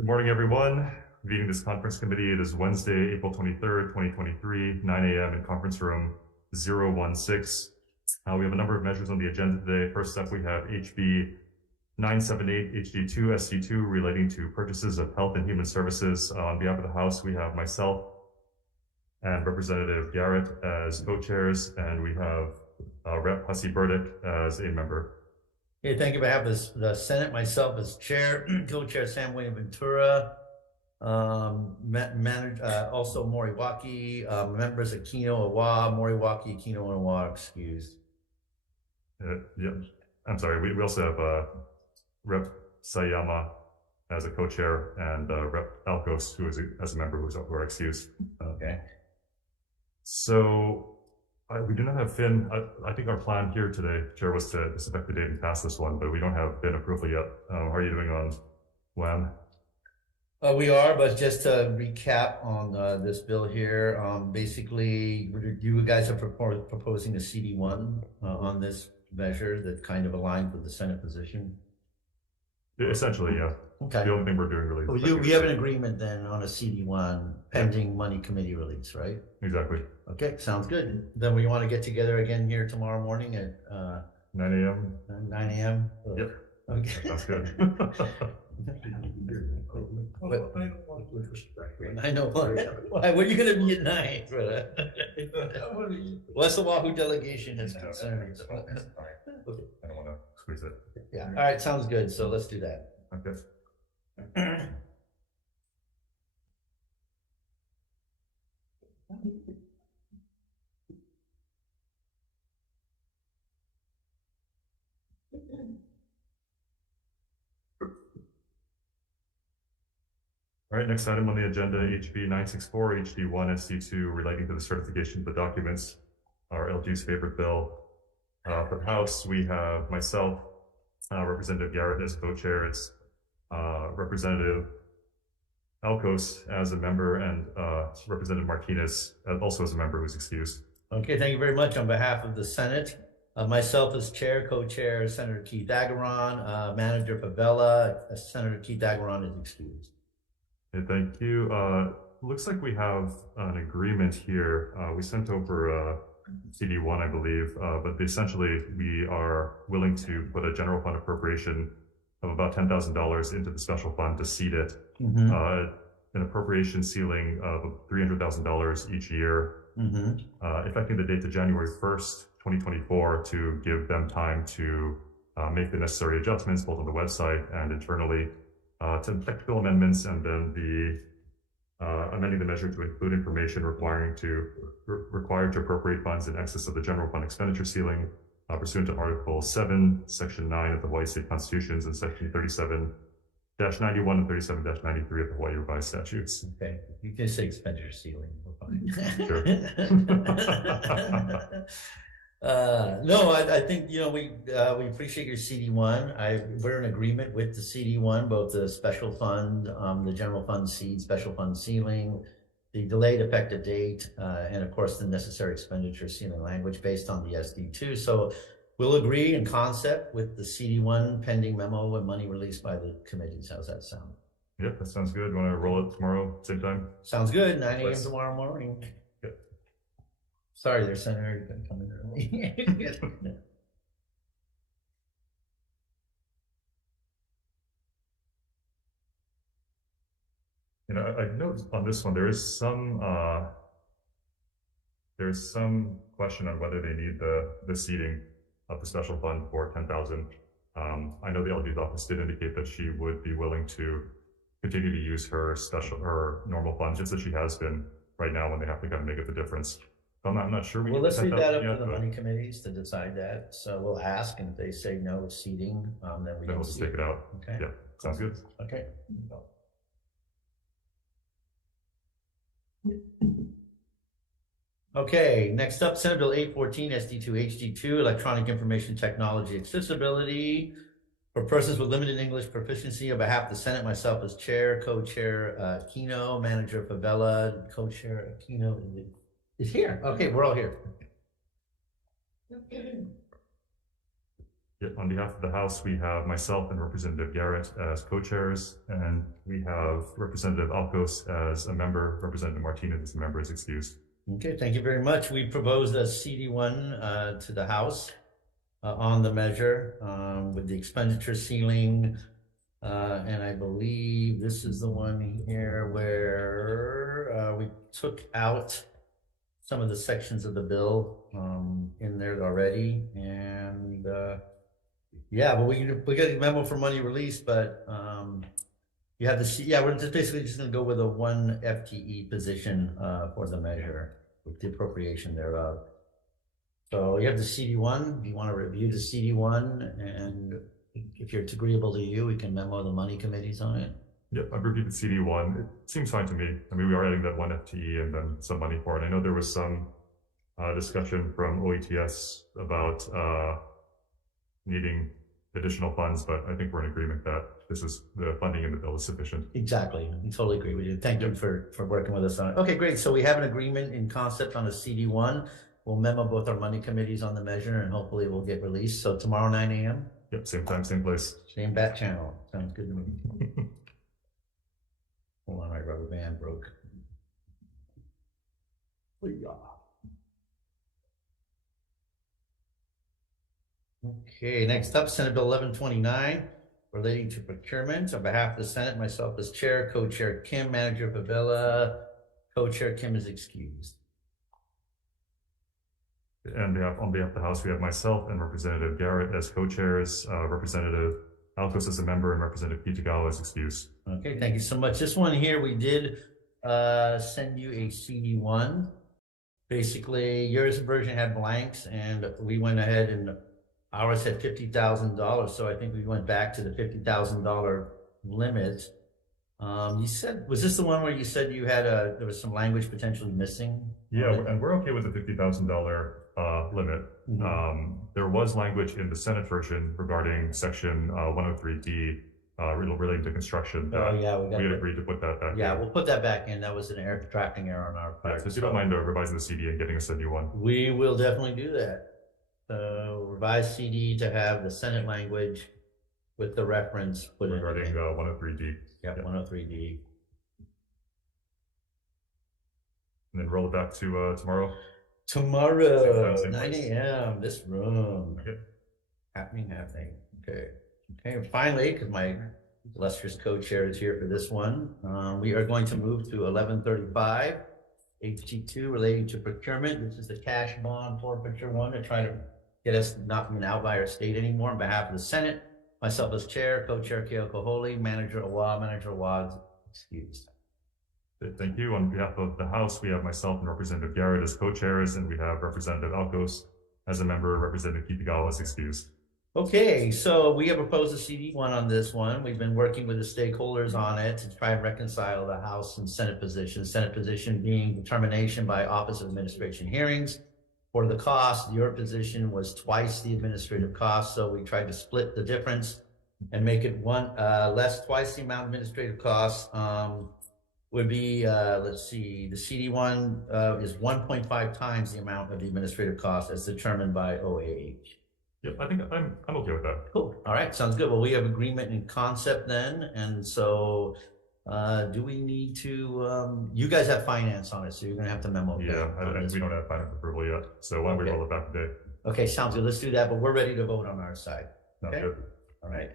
Good morning, everyone. Convening this conference committee. It is Wednesday, April 23rd, 2023, 9 a.m. in conference room 016. We have a number of measures on the agenda today. First up, we have HB 978 HD2 SD2 relating to purchases of health and human services. On behalf of the House, we have myself and Representative Garrett as co-chairs, and we have Rep. Hussey Burdick as a member. Okay, thank you. I have the Senate, myself as chair, co-chair Sam William Ventura, also Moriwaki, members Aquino Awa, Moriwaki, Aquino and Awa excused. Yeah, I'm sorry. We also have Rep. Sayama as a co-chair and Rep. Alcos, who is as a member who are excused. Okay. So we do not have Finn. I think our plan here today, Chair, was to select the date and pass this one, but we don't have Finn approval yet. How are you doing on WAM? We are, but just to recap on this bill here, basically, you guys are proposing a CD1 on this measure that kind of aligns with the Senate position. Essentially, yeah. Okay. The only thing we're doing really. We have an agreement then on a CD1 pending money committee release, right? Exactly. Okay, sounds good. Then we want to get together again here tomorrow morning at 9 a.m. 9 a.m. Yep. Okay. That's good. I know. Why? What are you going to be at 9? What's the Wahoo delegation has concerns? I don't want to squeeze it. Yeah. All right. Sounds good. So let's do that. Okay. All right, next item on the agenda, HB 964, HD1, SD2, relating to the certification of the documents, our LG's favorite bill. For the House, we have myself, Representative Garrett as co-chair, it's Representative Alcos as a member, and Representative Martinez also as a member who's excused. Okay, thank you very much. On behalf of the Senate, myself as chair, co-chair, Senator Keith Agaron, Manager Favela, Senator Keith Agaron is excused. Okay, thank you. Looks like we have an agreement here. We sent over CD1, I believe, but essentially we are willing to put a general fund appropriation of about $10,000 into the special fund to seed it, an appropriation ceiling of $300,000 each year, affecting the date to January 1st, 2024, to give them time to make the necessary adjustments both on the website and internally, to technical amendments, and then the amending the measure to include information required to appropriate funds in excess of the general fund expenditure ceiling pursuant to Article 7, Section 9 of the Hawaii State Constitutions and Section 37-91 and 37-93 of the Hawaii Revised Statutes. Okay, you can say expenditure ceiling. We're fine. Sure. No, I think we appreciate your CD1. We're in agreement with the CD1, both the special fund, the general fund seed, special fund ceiling, the delayed effective date, and of course the necessary expenditure ceiling language based on the SD2. So we'll agree in concept with the CD1 pending memo and money released by the committees. How's that sound? Yep, that sounds good. Want to roll it tomorrow, same time? Sounds good. 9 a.m. tomorrow morning. Good. Sorry there, Senator, you're going to come in early. I noticed on this one, there's some question on whether they need the seating of the special fund for 10,000. I know the LG's office did indicate that she would be willing to continue to use her normal funds, just as she has been right now when they have to kind of make up the difference. I'm not sure. Well, let's leave that up to the money committees to decide that. So we'll ask, and if they say no, it's seating, then we'll just take it out. Okay. Yeah, sounds good. Okay. Okay, next up, Senate Bill 814, SD2, HD2, Electronic Information Technology Accessibility for persons with limited English proficiency. On behalf of the Senate, myself as chair, co-chair Aquino, Manager Favela, co-chair Aquino is here. Okay, we're all here. On behalf of the House, we have myself and Representative Garrett as co-chairs, and we have Representative Alcos as a member, Representative Martinez as a member is excused. Okay, thank you very much. We proposed a CD1 to the House on the measure with the expenditure ceiling. And I believe this is the one here where we took out some of the sections of the bill in there already. And yeah, but we got a memo for money release, but you have to see, yeah, we're just basically just gonna go with a 1 FTE position for the measure with the appropriation thereof. So you have the CD1. Do you want to review the CD1? And if it's agreeable to you, we can memo the money committees on it. Yep, I've reviewed the CD1. It seems fine to me. I mean, we are adding that 1 FTE and then some money for it. I know there was some discussion from OETS about needing additional funds, but I think we're in agreement that this is the funding in the bill is sufficient. Exactly. I totally agree with you. Thank you for working with us on it. Okay, great. So we have an agreement in concept on the CD1. We'll memo both our money committees on the measure and hopefully we'll get released. So tomorrow, 9 a.m. Yep, same time, same place. Same bat channel. Sounds good to me. Hold on, my rubber band broke. Okay, next up, Senate Bill 1129, relating to procurement. On behalf of the Senate, myself as chair, co-chair Kim, manager Favela, co-chair Kim is excused. And on behalf of the House, we have myself and Representative Garrett as co-chairs, Representative Alcos as a member, and Representative Kitagawa as excused. Okay, thank you so much. This one here, we did send you a CD1. Basically, yours version had blanks, and we went ahead and ours had $50,000. So I think we went back to the $50,000 limit. You said, was this the one where you said you had there was some language potentially missing? Yeah, and we're okay with the $50,000 limit. Mm-hmm. There was language in the Senate version regarding section 103D relating to construction. Oh yeah, we had agreed to put that back. Yeah, we'll put that back in. That was an drafting error on our part. Yeah, so if you don't mind revising the CD and getting us a new one. We will definitely do that. Revised CD to have the Senate language with the reference put regarding in. 103D. Yep, yeah. 103D. And then roll it back to tomorrow. Tomorrow, 9 a.m. This room. Okay. Happening. Okay. And finally, because my illustrious co-chair is here for this one, we are going to move to 1135, HG2 relating to procurement. This is the cash bond forfeiture one to try to get us not being out by our state anymore. On behalf of the Senate, myself as chair, co-chair Kyoko Holy, manager Awad, excused. Thank you. On behalf of the House, we have myself and Representative Garrett as co-chairs, and we have Representative Alcos as a member, Representative Kitagawa as excused. Okay, so we have proposed a CD1 on this one. We've been working with the stakeholders on it to try and reconcile the House and Senate positions. Senate position being determination by Office of Administration hearings for the cost. Your position was twice the administrative cost, so we tried to split the difference and make it twice the amount of administrative costs. Would be, let's see, the CD1 is 1.5 times the amount of the administrative cost as determined by OAH. Yep, I think I'm okay with that. Cool. All right, sounds good. Well, we have agreement in concept then, and so do we need to? You guys have finance on it, so you're gonna have to memo. Yeah, we don't have finance approval yet, so why don't we roll it back today? Okay, sounds good. Let's do that. But we're ready to vote on our side. Sounds okay. Good. All right.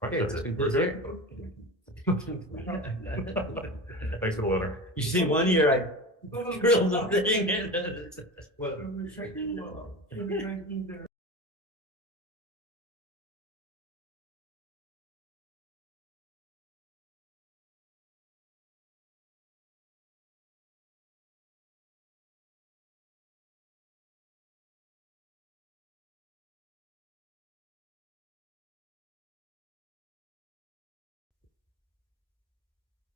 All right, that's it. We're good. Thanks for the letter. You see, 1 year I drilled the thing.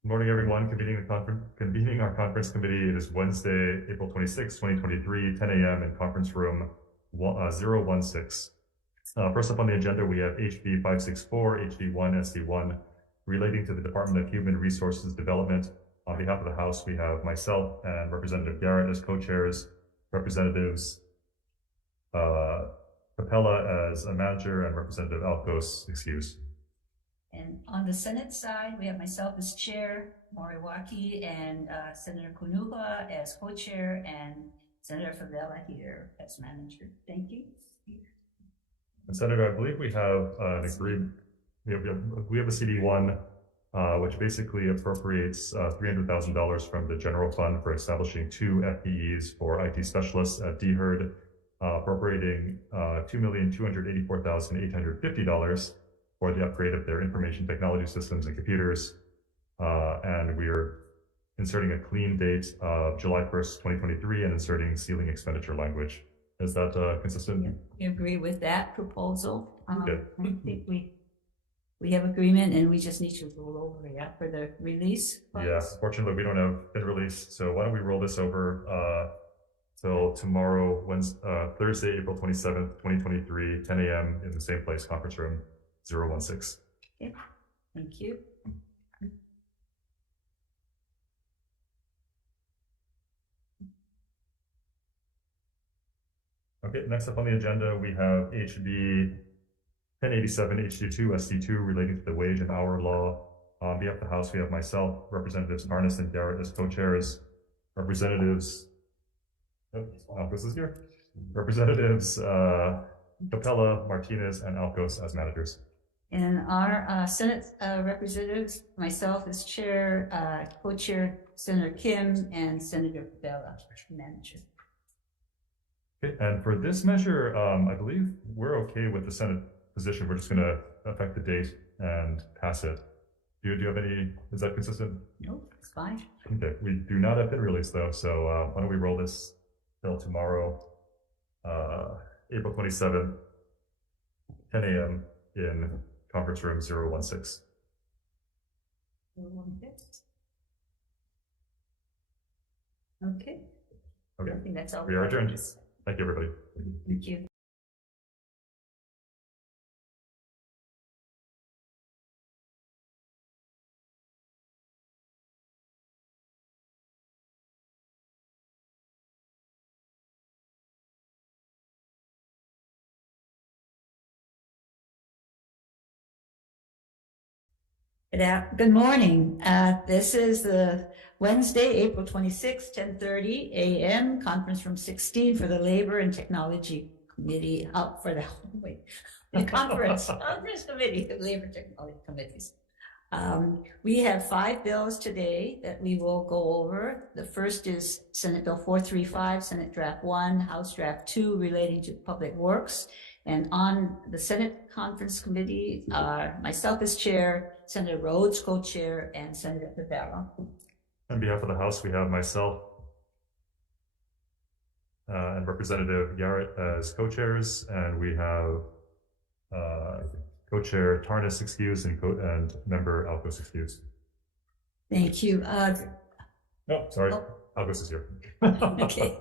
Good morning, everyone. Convening our conference committee. It is Wednesday, April 26, 2023, 10 a.m. in conference room 016. First up on the agenda, we have HB 564, HD1, SD1, relating to the Department of Human Resources Development On behalf of the House, we have myself and Representative Garrett as co-chairs, Representatives Capella as a manager, and Representative Alcos excused. And on the Senate side, we have myself as chair, Moriwaki, and Senator Kunuha as co-chair, and Senator Favela here as manager. Thank you. And Senator, I believe we have an agreement. We have a CD1, which basically appropriates $300,000 from the general fund for establishing 2 FTEs for IT specialists at DHERD, appropriating $2,284,850 for the upgrade of their information technology systems and computers. And we're inserting a clean date of July 1st, 2023, and inserting ceiling expenditure language. Is that consistent? We agree with that proposal. Okay. I think we have agreement, and we just need to roll over for the release. Yeah, fortunately, we don't have been released. So why don't we roll this over till tomorrow, Thursday, April 27th, 2023, 10 a.m. in the same place, conference room 016. Okay, thank you. Okay, next up on the agenda, we have HB 1087 HD2 SD2 relating to the wage and hour law. On behalf of the House, we have myself, Representatives Harness and Garrett as co-chairs, Representatives, Alcos is here, Representatives Capella, Martinez, and Alcos as managers. And our Senate representatives, myself as chair, co-chair Senator Kim, and Senator Bella, manager. Okay, and for this measure, I believe we're okay with the Senate position. We're just going to affect the date and pass it. Do you have any, is that consistent? No, it's fine. Okay, we do not have been released though, so why don't we roll this till tomorrow, April 27th, 10 a.m. in conference room 016. Okay. Okay. I think that's all. We are adjourned. Thank you, everybody. Thank you. Good morning. This is the Wednesday, April 26, 10:30 a.m. conference room 16 for the Labor and Technology Committee for the conference committee, the Labor Technology Committees. We have 5 bills today that we will go over. The first is Senate Bill 435, Senate Draft 1, House Draft 2 relating to public works. And on the Senate Conference Committee, myself as chair, Senator Rhodes co-chair, and Senator Favela. On behalf of the House, we have myself and Representative Garrett as co-chairs, and we have co-chair Tarnas excused and member Alcos excused. Thank you. No, sorry, Alcos is here. Okay.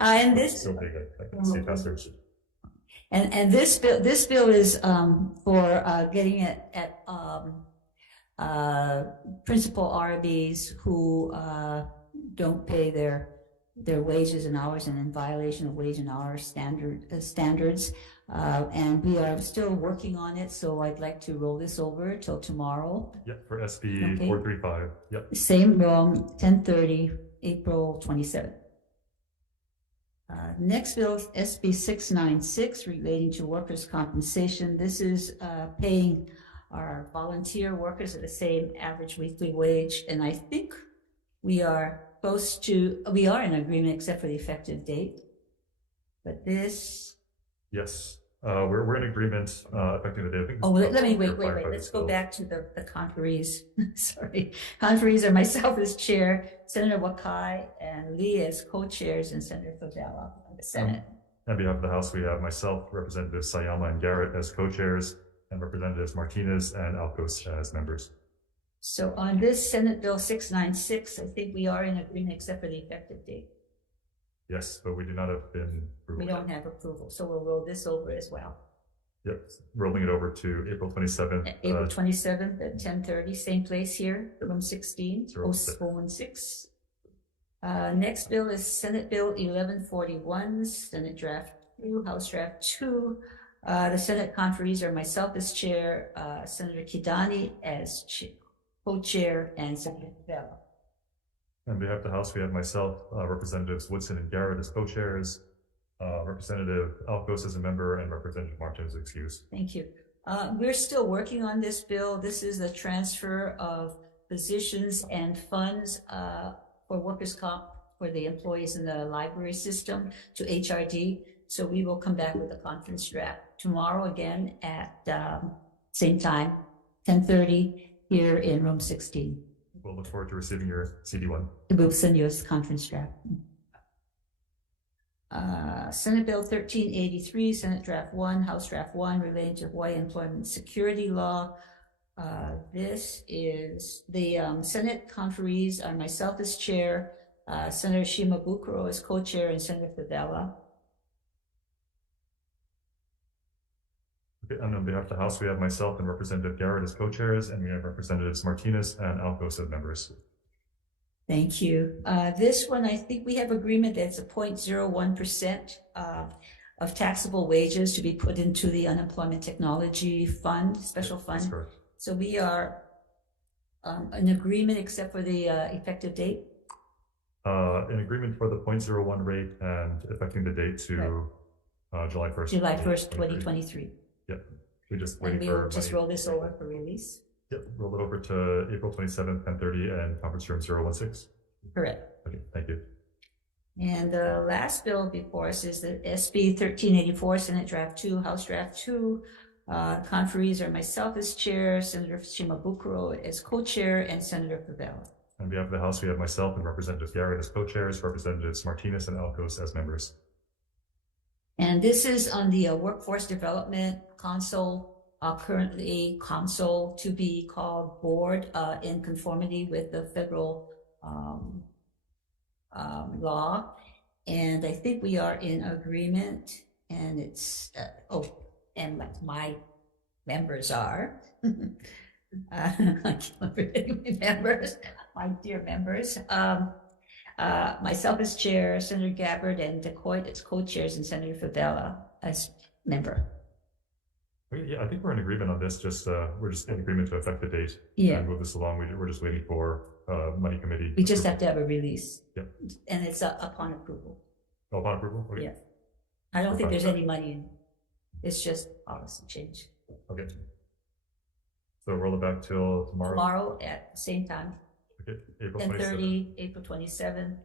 And this so big, I can see faster. And this bill is for getting it at principal RBs who don't pay their wages and hours and in violation of wage and hour standards. And we are still working on it, so I'd like to roll this over till tomorrow. Yep, for SB 435. Yep. Same room, 10:30, April 27th. Next bill is SB 696 relating to workers' compensation. This is paying our volunteer workers at the same average weekly wage, and I think we are in agreement except for the effective date. But this... Yes, we're in agreement affecting the date. Wait. Let's go back to the conferees. Sorry. Conferees are myself as chair, Senator Wakai and Lee as co-chairs, and Senator Favela of the Senate. On behalf of the House, we have myself, Representative Sayama and Garrett as co-chairs, and Representatives Martinez and Alcos as members. So on this Senate Bill 696, I think we are in agreement except for the effective date. Yes, but we do not have been approved. We don't have approval, so we'll roll this over as well. Yep, rolling it over to April 27th. April 27th at 10:30, same place here, room 16, 016. 016. Next bill is Senate Bill 1141, Senate Draft 2, House Draft 2. The Senate conferees are myself as chair, Senator Kidani as co-chair, and Senator Bella. On behalf of the House, we have myself, Representatives Woodson and Garrett as co-chairs, Representative Alcos as a member, and Representative Martin is excused. Thank you. We're still working on this bill. This is the transfer of positions and funds for workers' comp for the employees in the library system to HRD. So we will come back with a conference draft tomorrow again at same time, 10:30 here in room 16. We'll look forward to receiving your CD1. We'll send you a conference draft. Senate Bill 1383, Senate Draft 1, House Draft 1, relating to Hawaii Employment Security Law. This is the Senate conferees are myself as chair, Senator Shimabukuro as co-chair, and Senator Fidela. Okay, and on behalf of the House, we have myself and Representative Garrett as co-chairs, and we have Representatives Martinez and Alcos as members. Thank you. This one, I think we have agreement that it's a 0.01% of taxable wages to be put into the Unemployment Technology Fund, special fund. That's correct. So we are in agreement except for the effective date. In agreement for the 0.01 rate and affecting the date to July 1st. July 1st, 2023. Yep. We just And waiting we for will just roll this over for release. Yep. Roll it over to April 27th, 10:30, and conference room 016. Correct. Okay. Thank you. And the last bill before us is the SB 1384, Senate Draft 2, House Draft 2. Conferees are myself as chair, Senator Shimabukuro as co-chair, and Senator Fidela. On behalf of the House, we have myself and Representative Garrett as co-chairs, Representatives Martinez and Alcos as members. And this is on the Workforce Development Council, currently council to be called board in conformity with the federal law. And I think we are in agreement, and it's, and my members are, I can't remember my members, my dear members. Myself as chair, Senator Gabbard and DeCoit as co-chairs, and Senator Fidela as member. Yeah, I think we're in agreement on this. Just we're just in agreement to affect the date and move this along. We're just waiting for money committee. We just have to have a release. Yep. And it's upon approval. Oh, upon approval? Okay. Yeah. I don't think there's any money in it. It's just policy change. Okay. So roll it back till tomorrow? Tomorrow at the same time. Okay, April 10:30, April 27th,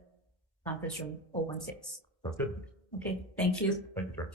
conference room 016. Sounds good. Okay, thank you. Thank you, Chair.